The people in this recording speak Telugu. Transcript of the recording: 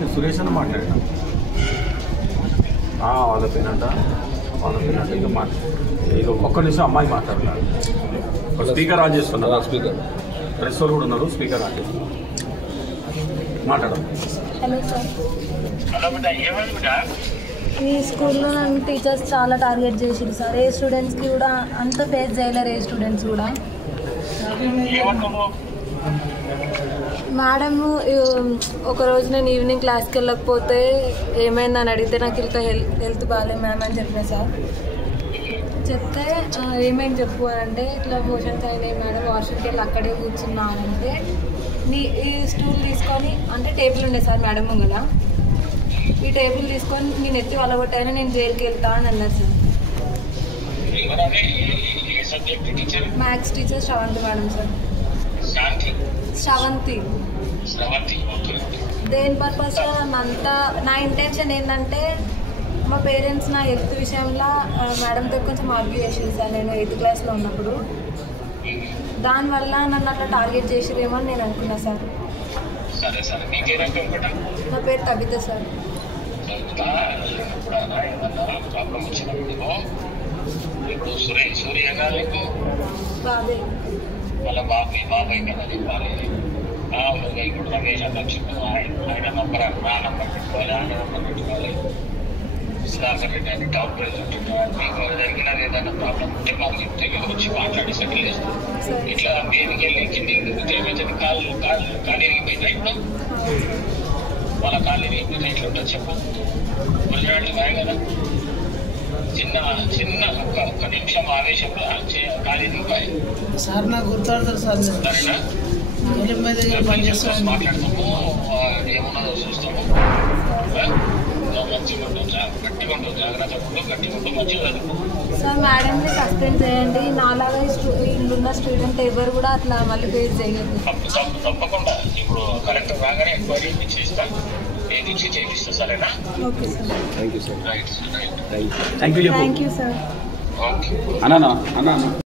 నేను సురేష్ అని మాట్లాడినా. వాళ్ళ పేనంట ఇక ఇక ఒక్క నిమిషం అమ్మాయి మాట్లాడాలి. స్పీకర్ ఆన్ చేస్తున్నారు. స్పీకర్ ప్రెస్ వాళ్ళు కూడా ఉన్నారు. స్పీకర్ ఆన్ చేస్తున్నారు. మాట్లాడాలి. హలో సార్, ఈ స్కూల్లో నన్ను టీచర్స్ చాలా టార్గెట్ చేసింది సార్. ఏ స్టూడెంట్స్కి కూడా అంత ఫేస్ చేయలేరు. ఏ స్టూడెంట్స్ కూడా మేడము ఒకరోజు నేను ఈవినింగ్ క్లాస్కి వెళ్ళకపోతే ఏమైందని అడిగితే నాకు ఇంకా హెల్త్ బాగాలేదు మ్యామ్ అని చెప్పిన సార్. చెప్తే ఏమైంది చెప్పు అని అంటే ఇట్లా మోషన్స్ అయినాయి మేడం, వాష్రూమ్కి వెళ్ళి అక్కడే కూర్చున్నా అని అంటే ఈ స్టూల్ తీసుకొని అంటే టేబుల్ ఉండే సార్ మేడం ముంగల, ఈ టేబుల్ తీసుకొని నేను ఎత్తి వలగొట్టాయని నేను జైలుకి వెళ్తా అని అన్నారు sir. Maths teacher Sravanthi madam sir. Sravanthi. దేని పర్పస్ అంతా నా ఇంటెన్షన్ ఏంటంటే మా పేరెంట్స్ నా హెల్త్ విషయంలో మేడంతో కొంచెం ఆర్గ్యూ చేసింది సార్ నేను 8th క్లాస్లో ఉన్నప్పుడు. దానివల్ల నన్ను అట్లా టార్గెట్ చేసిరేమో అని నేను అనుకున్నా సార్. నా పేరు కవిత సార్. బాబాయ్. ఇప్పుడు రమేష్ అన్న ఆయన నంబర్ నా నంబర్ పెట్టుకోవాలి, ఆయన నంబర్ పెట్టుకోవాలి. సుధాకర్ రెడ్డి అని టాప్ ప్రెసిడెంట్ మీకు జరిగినది ఏదైనా ప్రాబ్లం ఉంటే మాకు చెప్తే మేము వచ్చి మాట్లాడి సెటిల్ చేస్తాం. ఇట్లా మీదికి వెళ్ళి కిందికి దిగితే ఏమైతుంది, కాళ్ళు ఇరిగిపోయిందా? ఇప్పుడు వాళ్ళ కాళ్ళు ఇరిగిపోతే ఎట్లా ఉంటుంది చెప్పు. ఒరిజినాలిటీ బాయ్ కదా. చిన్న ఒక్క నిమిషం ఆవేశంలో కాళ్ళు ఇరిగిపోయాయి సార్. నాకు గుర్తుపడతారు సార్. సరేనా? మాట్లాడతాము, ఏమున్నదో చూస్తాము. గట్టిగా ఉంటుంది, జాగ్రత్త గట్టిగా ఉంటుంది, మంచిగా చదువు సార్. మేడంని సస్పెండ్ చేయండి. నాలాగా ఇల్లున్న స్టూడెంట్ ఎవరు కూడా అట్లా మళ్ళీ ఫేస్ చేయలేదు. తప్పకుండా ఇప్పుడు కలెక్టర్ రాగానే ఎంక్వైరీ చేస్తాను, ఏదిచ్చి చేయిస్తా. సరేనా? Okay sir. Thank you sir. Right. Thank you sir. Okay అన్నా.